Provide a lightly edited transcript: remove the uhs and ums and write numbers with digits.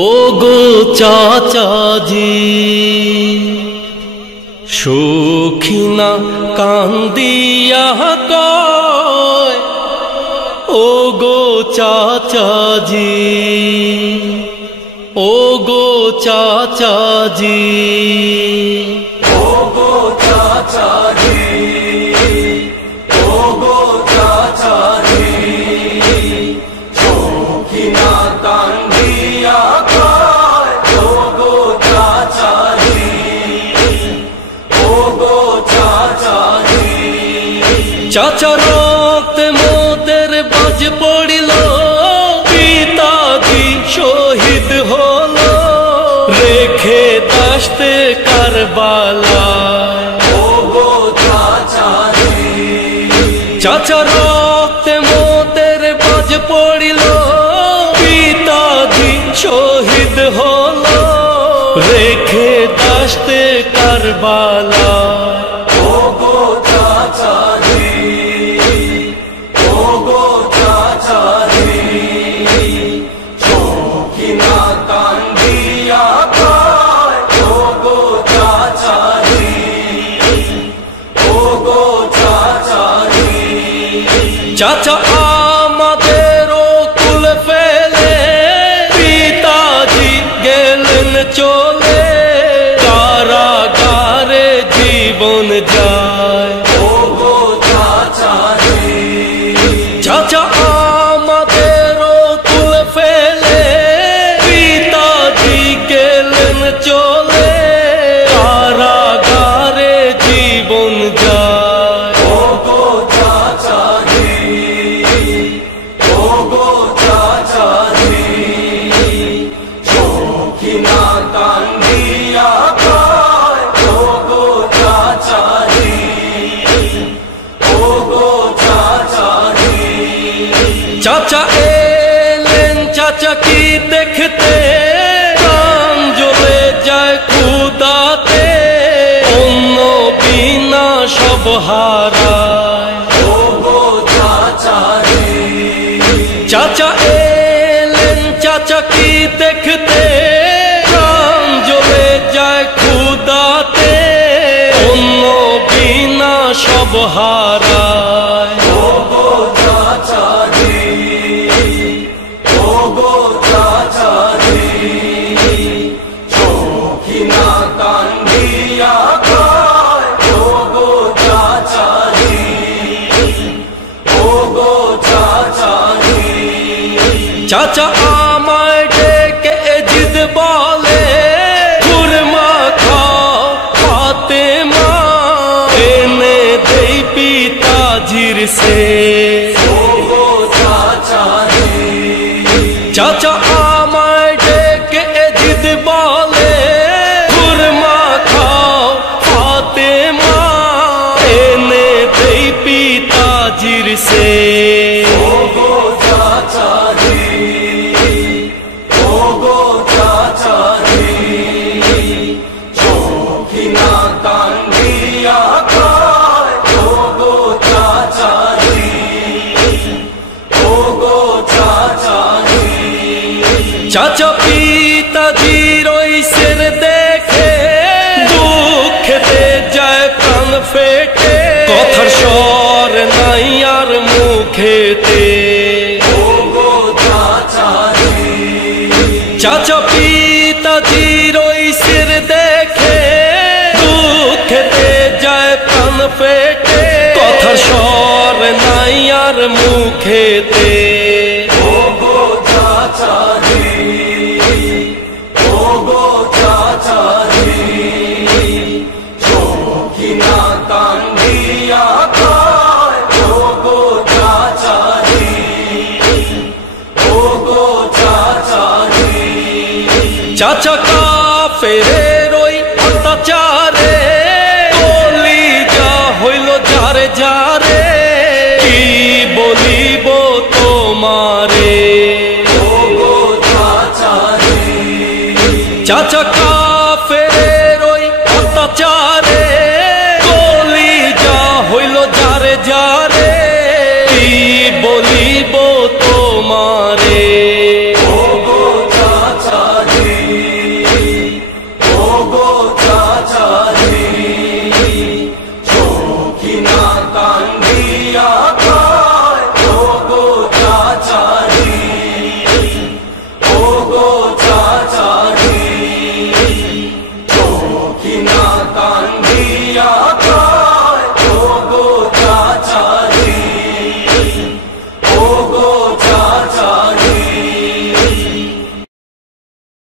ওগো চাচাজি সুখিনা কান্দিয়া কয়, ওগো চাচাজি, ওগো চাচাজি, ওগো চাচাজি, ওগো চাচাজি, সুখিনা কান্দিয়া কয়, ওগো চাচাজি, ওগো চাচাজি। চাচা রক্তে মোদের বাজ পড়িল, পিতাজি শহীদ হলো, রেখে দাসতে কারবালায়। ওগো চাচাজি, চাচা রক্তে মোদের বাজ পড়িল, পিতাজি শহীদ হলো, রেখে দাসতে কারবালায়। ওগো চাচাজি, ওগো চাচাজি, সুখিনা কান্দিয়া কয়, ওগো চাচাজি, ওগো চাচাজি। চাচা আমাদেরও কুল ফেলে, পিতাজি গেলেন চলে, কারাগারে জীবন যায়। ওগো চাচাজি, চাচা আমাদেরও কুল ফেলে, পিতাজি গেলেন চলে, কারাগারে জীবন যায়। ওগো চাচাজি, ওগো চাচাজি, সুখিনা কান্দিয়া কয়, ওগো চাচাজি, ওগো চাচাজি। চাচা এলেন চাচা কি দেখতে, প্রাণ জ্বলে যায় ক্ষুধাতে, অন্য বিনা সব হারায়। ওগো চাচাজি, চাচা এলেন চাচা কি দেখতে, প্রাণ জ্বলে যায় ক্ষুধাতে, অন্য বিনা সব হারায়। ওগো চাচাজি, ওগো চাচাজি, সুখিনা কান্দিয়া কয়, ওগো চাচাজি, ওগো চাচাজি। চাচা আমায় ডেকে জিদ বলে, খুরমা খাও ফাতেমা, এনে দেই পিতাজির সে। ওগো চাচাজি, চাচা আমায় ডেকে জিদ বলে, খুরমা খাও ফাতেমা, এনে দেই পিতাজির সে। ওগো চাচাজি, ওগো চাচাজি, সুখিনা কান্দিয়া কয়, ওগো চাচাজি, ওগো চাচাজি। চাচা পিতাজির ওই শের দেখে, দুঃখেতে যায় প্রাণ ফেটে, কথার স্বর নাই আর মুখেতে। ওগো চাচাজি, চাচা পিতাজির ওই শের দেখে, দুঃখেতে যায় প্রাণ ফেটে, কথার স্বর নাই আর মুখেতে। ওগো চাচাজি, ওগো চাচাজি, সুখিনা কান্দিয়া কয়, ওগো চাচাজি, ওগো চাচাজি। চাচা কাফেরের ওই অত্যাচারে, কলিজা হইল যারে যারে, কি বলিব তোমারে। ওগো চাচাজি, চাচা কাফেরের ওই অত্যাচারে, কলিজা হইল যারে যারে, কি বলিব তোমারে। ওগো চাচাজি, কিনা তান দিয়া